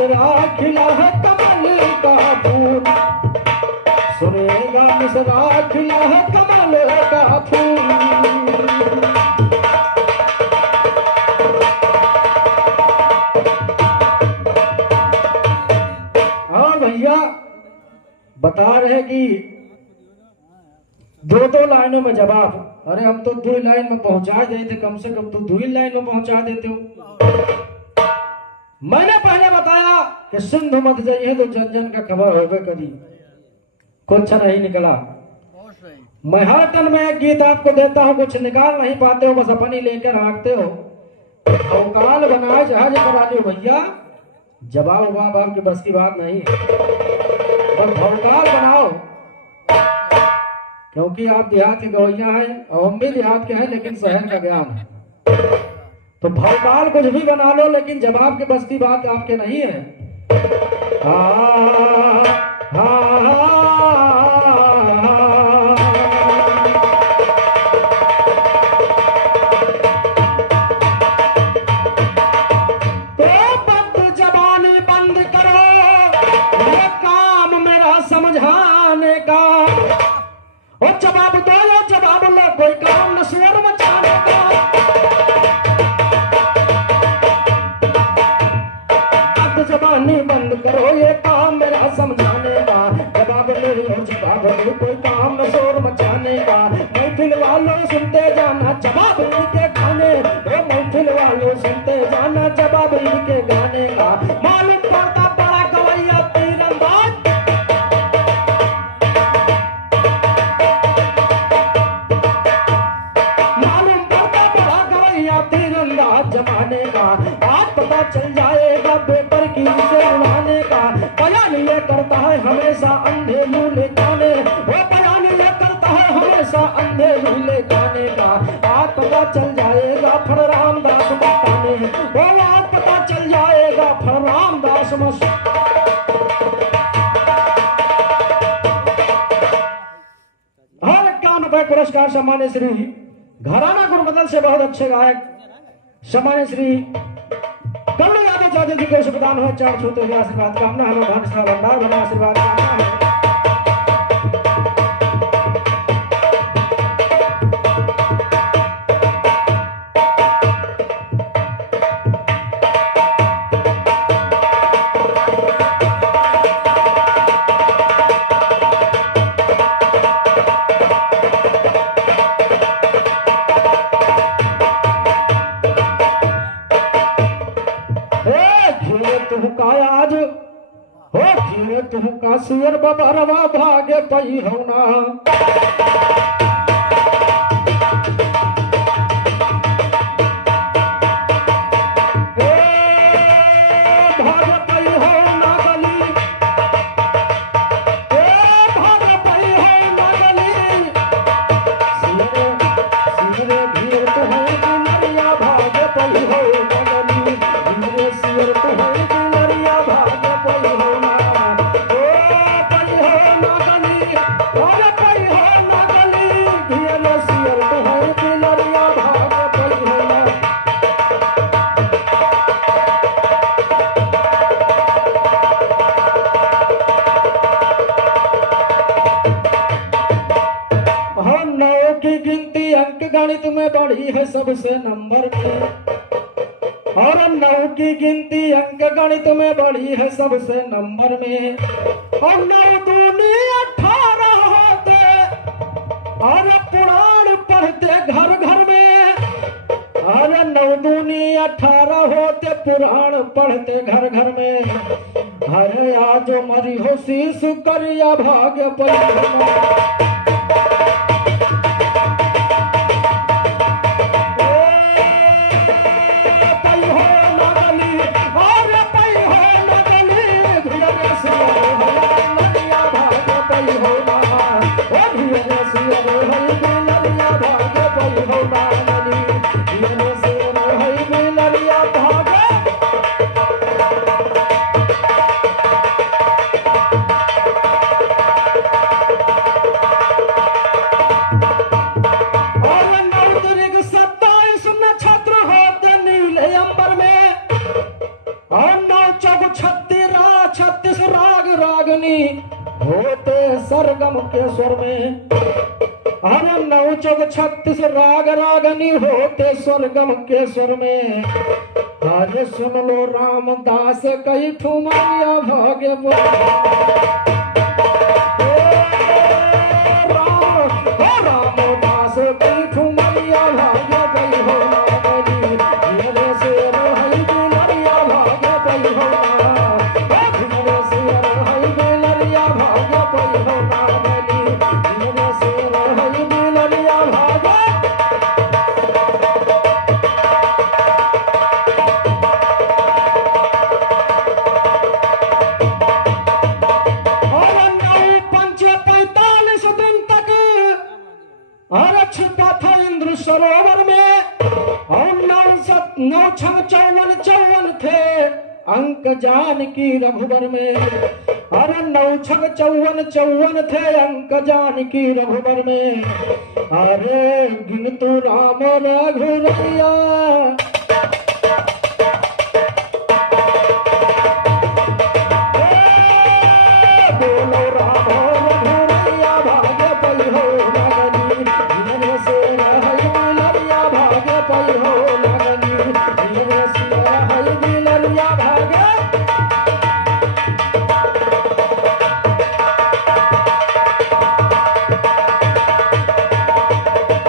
मिश्रा खिला है कमल का फूल, सुनेगा मिश्रा खिला है कमल का फूल। हाँ भैया बता रहे कि दो दो लाइनों में जवाब। अरे हम तो 2 लाइन में पहुंचा देते, कम से कम तो 2 लाइन में पहुंचा देते हो। मैंने पहले बताया कि सिंधु मत जाइए तो जन जन का खबर होगा कभी, कुछ नहीं निकला। मैं हर टन में एक गीत आपको देता हूं, कुछ निकाल नहीं पाते हो, बस अपनी लेकर हाँकते हो। अवकाल बनाए जहाज करा लियो भैया, जवाब आपकी बस की बात नहीं है, बस भौकाल बनाओ। क्योंकि आप देहात के गवैया हैं और हम भी देहात के हैं, लेकिन शहर का ज्ञान है, तो भौकाल कुछ भी बना लो, लेकिन जवाब के बस की बात आपके नहीं है। तो बंद जबानी बंद करो, ये काम मेरा समझाने का। और जवाब दो या जवाब लो, कोई काम न शोर मचाने का। बंद जबानी बंद करो, ये काम मेरा समझाने का। जवाब लो जवाब लो, कोई काम न शोर मचाने का। महफिल वालों सुनते जाना जवाब इनके गाने, ओ महफिल वालों सुनते जाना जवाब इनके गाने का। मालूम पड़ता बड़ा गवैया तीरंदाज, जमाने का। आज पता चल जाएगा पेपर की से उड़ाने का। बयान ये करता है हमेशा अंधे मुँह ले जाने, वो बयान ये करता है हमेशा अंधे मुँह ले जाने का। आज पता चल जाएगा फल रामदास मस्ताने, वो आज पता चल जाएगा फल रामदास मस्ताने। हर 51 रुपए पुरस्कार सम्मान्य श्री घराना गुरबदल से बहुत अच्छे गायक सम्मान्य श्री कल्लू यादव चाचा जी को शुभदान हो। 4 छोटे हुए आशीर्वाद कामना, हमें भंसा भंडार बना आशीर्वाद कामना है। आज हो धीरे तुम का सियर बबरवा भागे पई हो ना। गणित में बढ़ी है सबसे नंबर में, और 9 की गिनती अंक गणित में बढ़ी है सबसे नंबर में। और 9 दूनी 18 होते, और पुराण पढ़ते घर घर में। और 9 दूनी 18 होते, पुराण पढ़ते घर घर में। हरे आज मरी हो शीश करिया भाग्य पर। स्वर्गम के स्वर में। अरे 9 चौक 36 राग रागनी होते स्वर्गम के स्वर में। अरे सुन लो रामदास कई ठुमरिया भाग्य रामदास कई ठुमरिया भाग्य पई हो नागनी। धीरे से रहई बिलरिया भाग्य पई हो धीरे से रहई बिलरिया भाग्य पई हो नागनी। धीरे से रहई बिलरिया भाग्य। और 9 पंच 45 दिन तक और छिपा था इंद्र सरोवर में। और 9 छम 54 थे अंक जानकी रघुवर में। अरे 9 छम 54 थे अंक जानकी रघुवर में। अरे गिन तू राम रघुरैया बोलो राम रघुरैया भाग्य पई हो नागनी। धीरे से रहई बिलरिया भाग्य पई हो नागनी। धीरे से रहई बिलरिया भाग्य।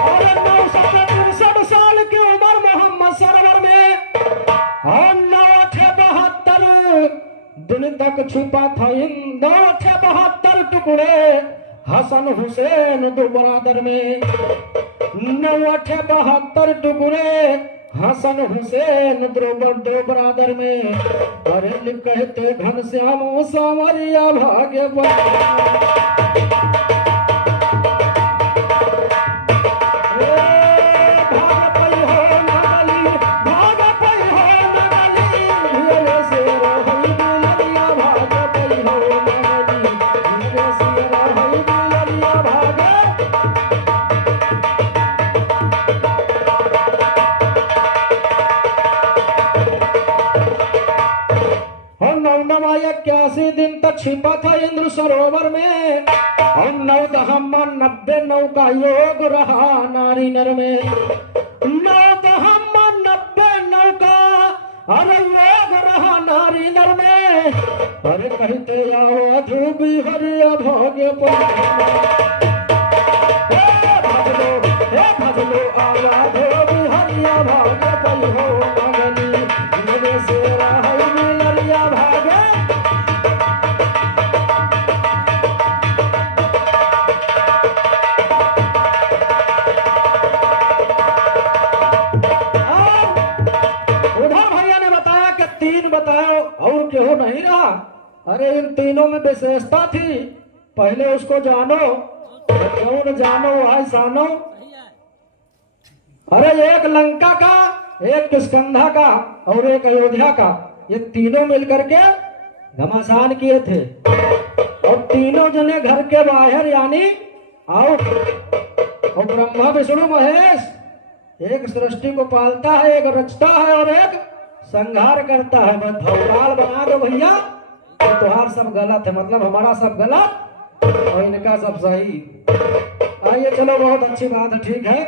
और 963 साल की उम्र मोहम्मद सरवर में। और 972 दिन तक छुपा था इन 972 टुकड़े हसन हुसैन दो बरादर में। 972 टुकड़े हसन हुसैन दो बरादर में। अरे कहते घनश्याम सांवरिया भाग्य दिन तक छिपा था इंद्र सरोवर में। और 9 नौका योग रहा नारी नर में। 9 नौका अरे योग रहा नारी नर में। अरे कहते आओ अधूबी हरिया भाग्य भजलो आवा धोबी हरिया भाग्य पई हो नागनी। धीरे से रहई बिलरिया भाग्य। बताओ और क्यों नहीं रहा। अरे इन तीनों में विशेषता थी, पहले उसको जानो क्यों न जानो आज जानो। अरे एक लंका का, एक किष्किंधा का और एक अयोध्या का, ये तीनों मिलकर के घमासान किए थे। और तीनों जने घर के बाहर यानी आउट। और ब्रह्मा विष्णु महेश एक सृष्टि को पालता है, एक रचता है और एक संहार करता है। बस भौकाल बना दो भैया तो तुम्हारा सब गलत है, मतलब हमारा सब गलत और इनका सब सही। आइए चलो बहुत अच्छी बात है, ठीक है।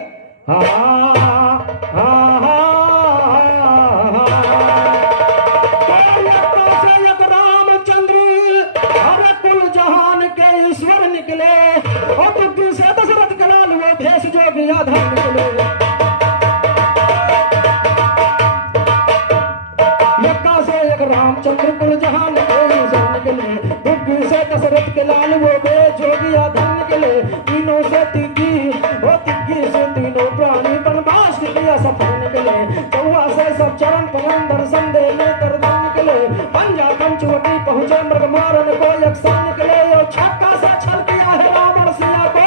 रामचंद्र अरे कुल जहान के ईश्वर निकले। और तुझ से दशरथ के लाल वो भेष जो गया धन निकले। रामचंद्र कुल जहान के ईश्वर निकले। दुग्गी से दशरथ के लाल वो भेष जो गया धन निकले। तीनों से तिग्गी से तीनों प्राणी वनवास किया सफल निकले। 14 से सब चरण पवन दर्शन देने तरदन निकले। पंजा पंचवटी पहुंचे मृग मारन को यक्षण निकले। और छक्का से छल किया है रावण सिया को।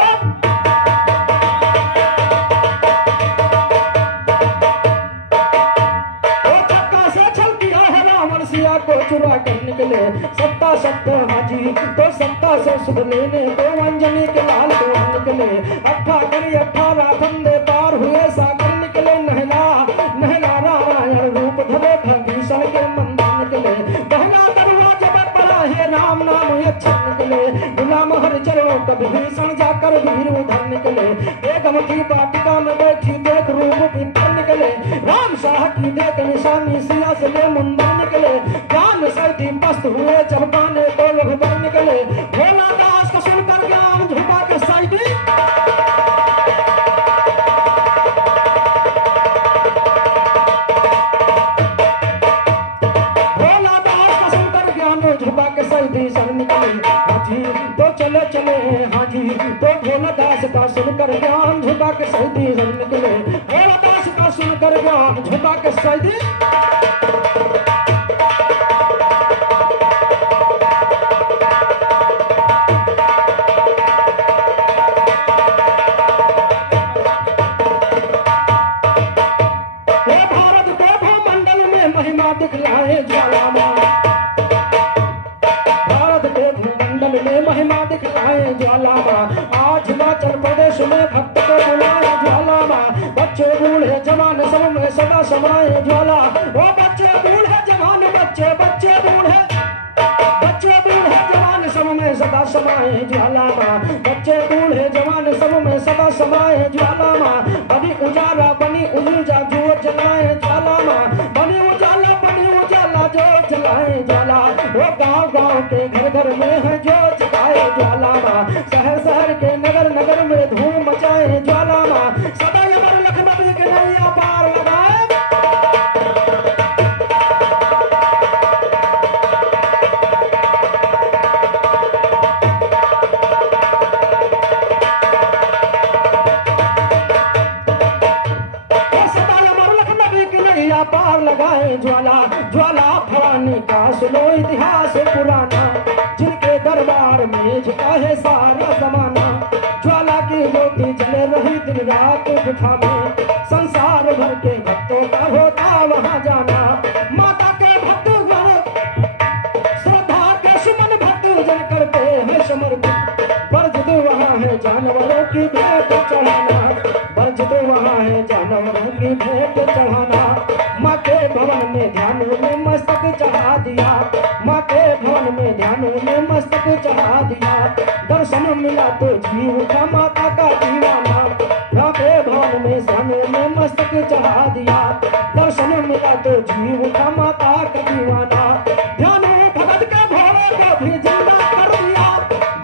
छक्का से छल किया है रावण सिया को चुरा कर निकले। सत्ता सत्य हाजी तो सत्ता से सुध लेने को अंजनी के लाल को निकले। 18 फंदे पार हुए सागर निकले। नहला नारायण रूप धरे भीषण के मंदिर निकले। पहला दरवाजे पर पड़ा है राम नाम अच्छा निकले। गुलाम हर चलो कभी निकले, बेगम की वाटिका में बैठी देख रूप पितर निकले, राम शाह की देख निशानी सिया से ले मुंदर निकले, ज्ञान सैती पस्त हुए चौपाने को लोग निकले, भोला दास को सुनकर ज्ञान झुका के सैती सर निकले, हाजी तो चले चले, हाजी तो भोला दास का सुनकर ज्ञान झुका के सैदी सर निकले, भोला दास का सुनकर ज्ञान झुका के सैदी भारत देखो मंडल में महिमा दिखलाए ज्वाला में महिमा दिखलाए ज्वाला आज हिमाचल प्रदेश में भक्त को बुलाए ज्वाला बच्चे बूढ़े जवान सब में सदा समाये ज्वाला, वो बच्चे बूढ़े जवान बच्चे बच्चे बूढ़े जवान सब में सदा समाये ज्वाला, बच्चे बूढ़े जवान सब में सदा समाये ज्वाला, बनी उजाला जो जलाए ज्वाला, बनी उजाला जो जलाए ज्वाला, वो गांव गांव के घर घर में है जो जगाए ज्वाला, शहर शहर के नगर नगर में धूम मचाए ज्वाला, सदा अमर लखनऊ के नैया पार लगाए। पार लगाए ज्वाला, ज्वाला भवानी का सुनो इतिहास पुराना, जिनके दरबार में झुका है सारा जमाना, ज्वाला की ज्योति जले रही दिन रात गुफा में, संसार भर के भक्तों का होता वहां जाना, माता के भक्त श्रद्धा के सुमन भक्त जन करते हैं समर्पित, वर्जित वहां है जानवरों की भेंट चढ़ाना, वर्जित वहां है जानवरों की भेंट चढ़ाना, माँ के भवन में ध्यान में मस्तक चढ़ा दिया, माँ के भवन में ध्यान में मस्तक चढ़ा दिया, दर्शन मिला तो जीव का माता का दीवाना, माँ के भवन में ध्यान में मस्तक चढ़ा दिया, दर्शन मिला तो जीव का माता का दीवाना, ध्यान भगत के भोले को भी जिंदा कर दिया,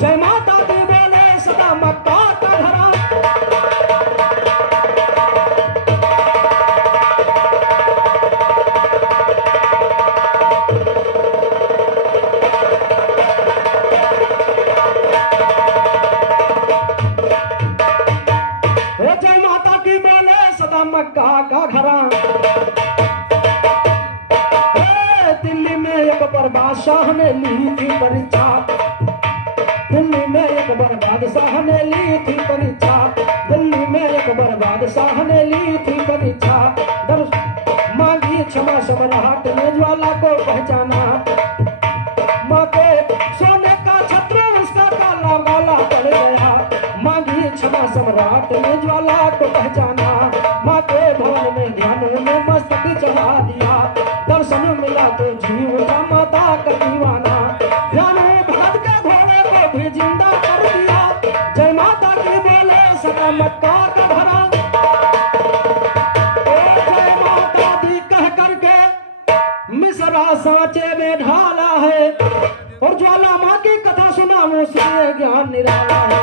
जय माता दी बोले सदा मक्का का धरा। मक्का का घरा, दिल्ली में एक बार बादशाह ने ली थी परीक्षा, दिल्ली में एक बार बादशाह ने ली थी परीक्षा, दिल्ली में एक बार बादशाह ने ली थी परीक्षा, मांगी क्षमा सम्राट ने ज्वाला को पहचाना, माँ के सोने का छत्र उसका काला गाला पड़ गया, मांगी क्षमा सम्राट ने ज्वाला को पहचाना, माँ के भवन में ध्यान में मस्तक चढ़ा दिया, दर्शन मिला तो जीव का माता का दीवाना, ध्यान भगत के घोड़े को भी जिंदा कर दिया, जय माता की बोले सदा मक्का का भरा, जय माता दी कह करके मिसरा सांचे में ढाला है, और ज्वाला माँ की कथा सुना मुझसे ज्ञान निराला है,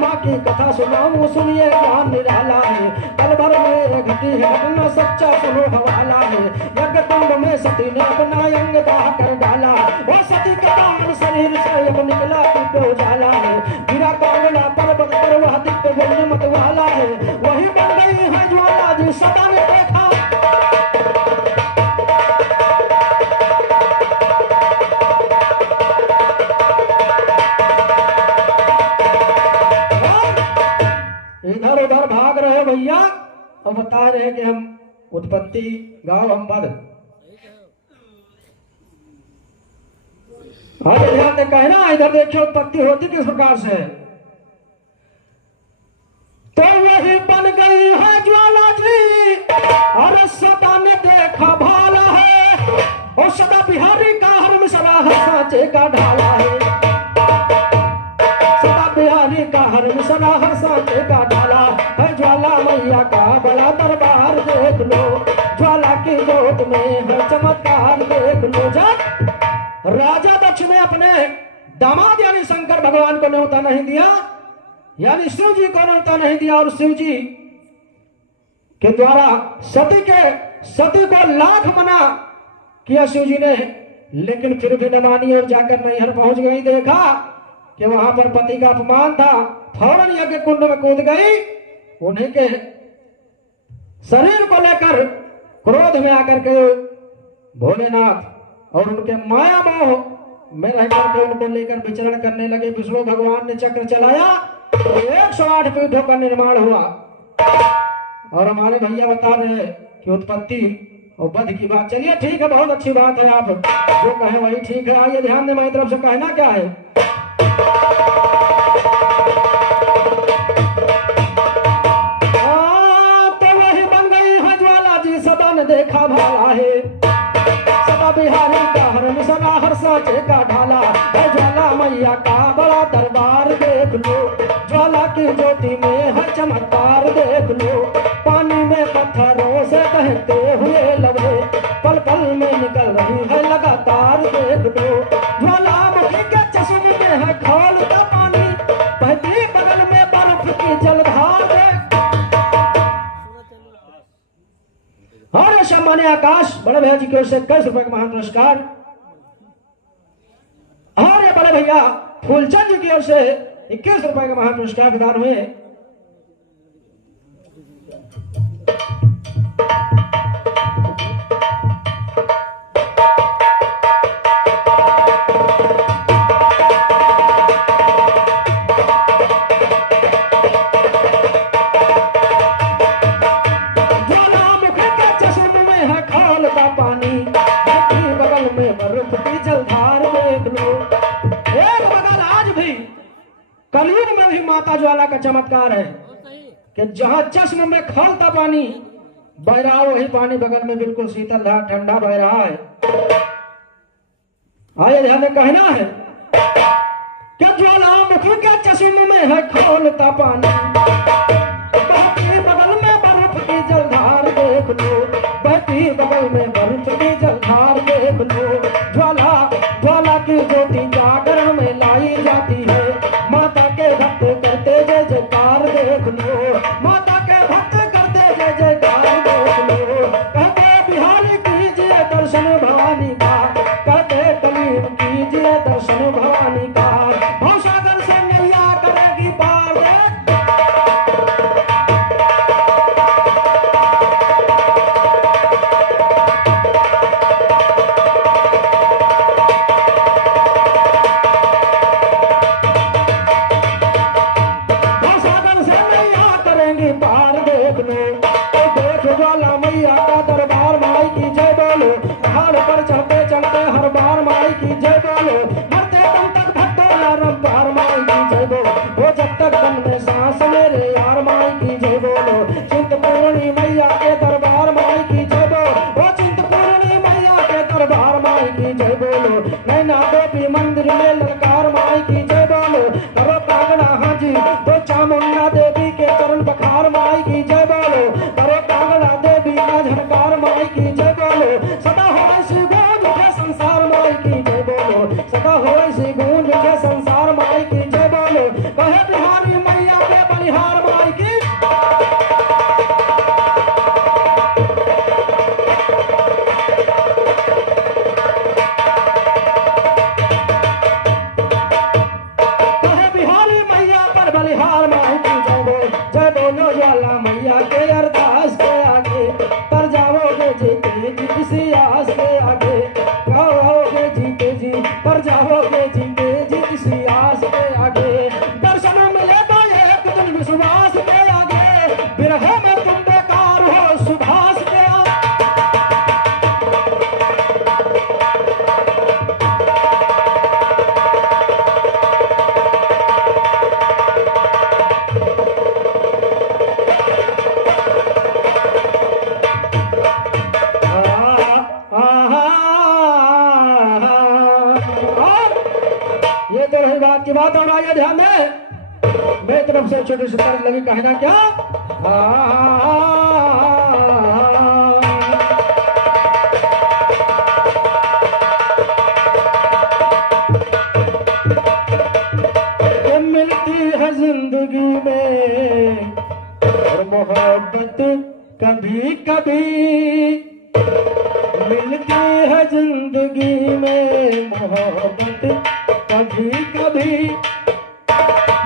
माँ की कथा सुनाऊं सुनिए ज्ञान निराला है, पल भर में घटी है घटना सच्चा सुनो हवाला है, यज्ञ कुंड में सती ने अपना अंग दाह कर डाला, वो सती के प्राण शरीर से अब निकला दिव्य उजाला है, गिरा कांगड़ा पर्वत पर वह दिव्य गंज मत वाला है, वही बन गई है ज्वाला जी सदा ने देखा। इधर उधर भाग रहे भैया, और बता रहे कि हम उत्पत्ति गांव हम पद, हाँ ध्यान से कहना, इधर देखिए उत्पत्ति होती किस प्रकार से, तो वही बन गई है ज्वाला जी, और सदा ने देखा भाला है, और सदा बिहारी का हर मिसरा सांचे का ढाला है। हर सांचे का ढाला है ज्वाला मैया का बड़ा दरबार देख लो, ज्वाला की जोत में है चमत्कार देख लो। जब राजा दक्ष ने अपने दामाद यानी शंकर भगवान को न्योता नहीं दिया, यानी शिव जी को न्योता नहीं दिया, और शिव जी के द्वारा सती को लाख मना किया शिव जी ने, लेकिन फिर भी न मानी और जाकर नैहर पहुंच गई। देखा कि वहां पर पति का अपमान था, फौरन यज्ञ कुंड में कूद गई। उन्हीं के शरीर को लेकर क्रोध में आकर के भोलेनाथ और उनके माया मोह में रह करके उनको लेकर विचरण करने लगे। विष्णु भगवान ने चक्र चलाया, 108 पीठों का निर्माण हुआ। और हमारे भैया बता रहे हैं कि उत्पत्ति और वध की बात, चलिए ठीक है, बहुत अच्छी बात है, आप जो कहें वही ठीक है। आइए ध्यान दें, मेरी तरफ से कहना क्या है। तो वही बन गई है ज्वाला जी सदा ने देखा भाला है, सदा बिहारी का हर सदा हर साचे का ढाला है ज्वाला मैया का बड़ा दरबार देख लो, ज्वाला की ज्योति में है चमत्कार देख लो। पानी में पत्थरों से बहते हुए लवे पल पल में निकल रही है लगातार देख लो, ज्वालामुखी के चश्मे में है खौलता पानी, बहती बगल में बर्फ की जलधार देख। और सम्मान्य आकाश बड़े भैया जी की ओर से 21 रुपए का महान पुरस्कार, और ये बड़े भैया फूलचंद जी की ओर से 21 रुपए का महान पुरस्कार प्रदान हुए। कलयुग में भी माता ज्वाला का चमत्कार है कि जहां चश्म में खौलता पानी बह रहा, वही पानी बगल में बिल्कुल शीतल ठंडा बह रहा है। आइए ध्यान में कहना है कि ज्वालामुखी के चश्म में है खौलता पानी, बहती बगल में बर्फ की जलधार देख लो, बहती बगल में बर्फ की जलधार देख लो। ज्वाला की ज्योति जागरण में लाई जाती है, माता के भक्त करते जय जयकार देख लो, माता के भक्त करते जय जयकार देख लो। कहते बिहारी कीजिए दर्शन भवानी का, कहते कलीम कीजिए दर्शन भवानी का, भवसागर से नैया करेगी पार देख। मंदिर में ललकार माई की जय बोलो, करो कांगड़ा हाजी तो चामुंडा देवी के चरण पखार माई की जय बोलो, करो कांगड़ा देवी का झनकार माई की जय बोलो। सदा हो ऐसी गूंज के संसार माई की जय बोलो, सदा हो ऐसी गूंज के संसार माई की जय बोलो। कहे बिहारी मैया के बलिहार माई की। ये तो रही बात की बात, और आइए ध्यान दें मेरी तरफ से छोटे से तारीफ लगी कहना क्या मिलती है जिंदगी में और मोहब्बत कभी कभी मिलती है जिंदगी में मोहब्बत कभी कभी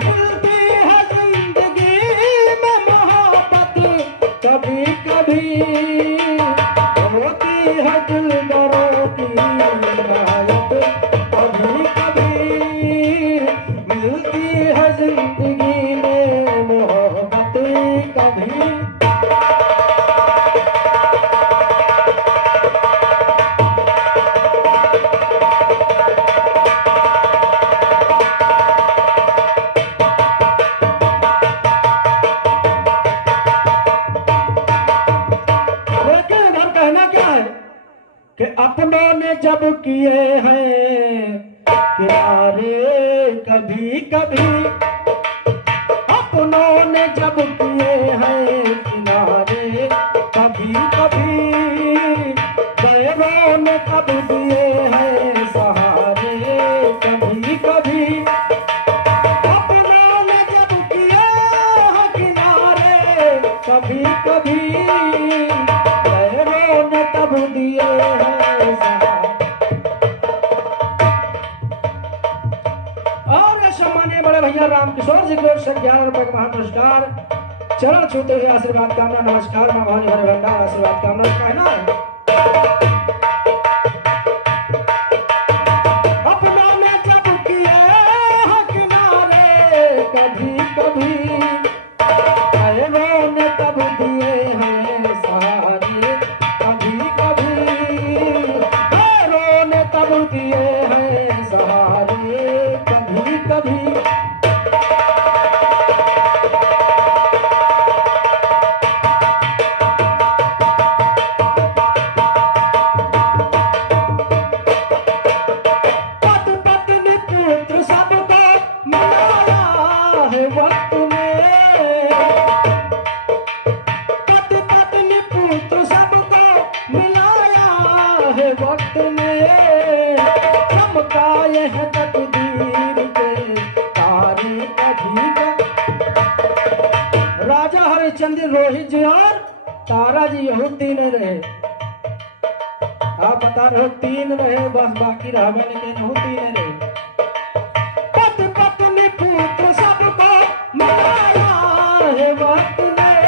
मिलती है जिंदगी में मोहब्बत कभी कभी होती है दिलबरों की इनायत कभी कभी मिलती है जिंदगी में मोहब्बत कभी कि अपनों ने जब किए हैं किनारे कभी कभी अपनों ने जब किए हैं किनारे कभी कभी गैरों ने तब दिए हैं सहारे कभी कभी अपनों ने जब किए हैं किनारे कभी कभी गैरों ने तब दिए बड़े भैया रामकिशोर जी की ओर से 11 रुपए का महापुरस्कार चरण छूते हुए आशीर्वाद कामना नमस्कार मां भवानी भरे भंडार आशीर्वाद कामना कहना है अपनों ने जब किए हैं किनारे कभी कभी गैरों ने तब दिए हैं सहारे कभी कभी गैरों ने तब दिए हैं सहारे कभी कभी वक्त में चमकाए हैं तकदीर के तारे कभी राजा हरिश्चंद्र रोहित जी और तारा जी यहू 3 रहे आप बता रहे 3 रहे बस बाकी रह मैंने के यहू 3 रहे पत पत्नी पुत्र सबको मिलाया है वक्त में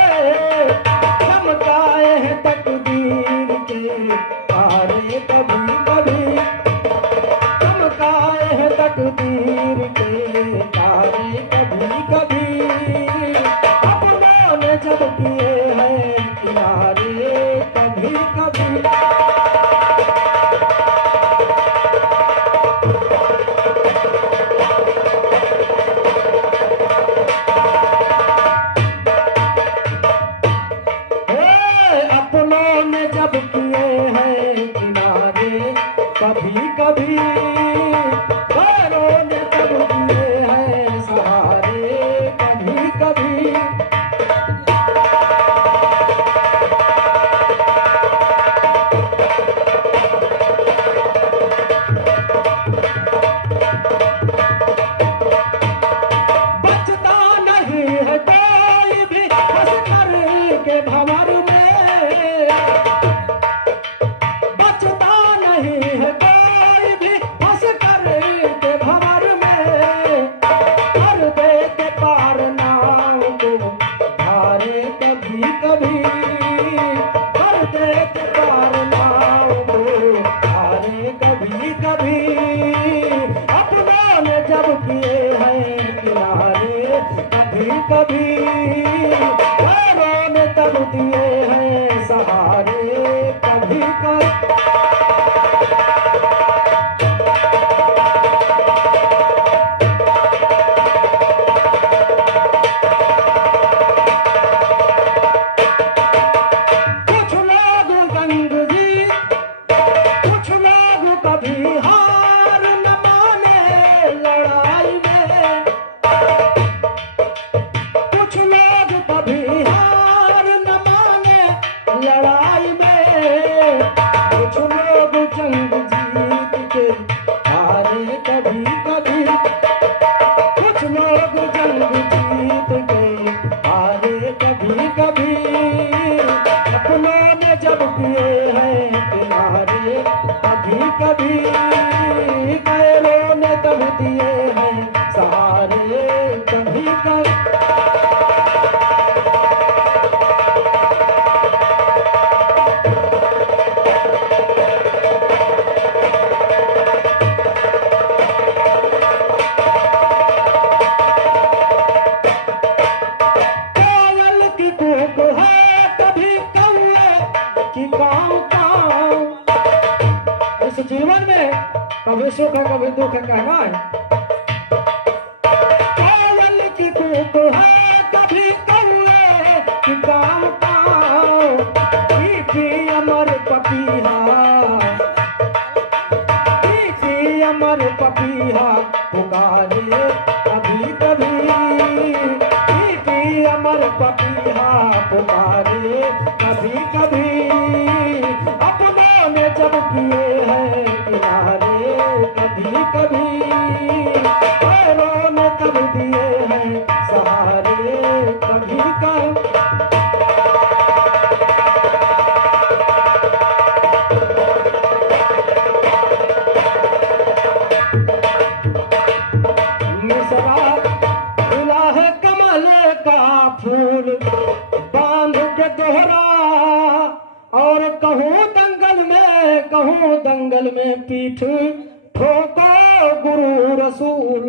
चमकाए हैं तकदीर के तारे कभी कभी चमकाए हैं तकदीर के तारे कभी कभी अपनों ने जब किए हैं किनारे कभी कभी अपनों ने जब किए हैं किनारे कभी कभी गैरों ने तब दिए हैं सहारे कभी कभी बचता नहीं है कोई भी हंस कर के भंवर में बचता नहीं है कोई भी हंस कर के भंवर में हर देते पार नाव को धारे कभी कभी हर देते पार नाव को धारे कभी कभी अपनों ने जब किए हैं किनारे कभी कभी गैरों ने तब दिए कभी सुख कभी दुख कहना है। कोयल की कूक है कभी कौए की काव काव, पीपी अमर पपीहा, पीपी अमर पपीहा पुकारे कभी कभी, पीपी अमर पपीहा पुकारे कभी कभी। अपनों ने जब किए हैं किनारे कभी कभी, पैरों ने तब दिए हैं सहारे कभी कभी। मिसरा खुला है कमल का फूल बांध के दोहरा, और कहूँ दंगल में पीठ ठोको गुरु रसूल।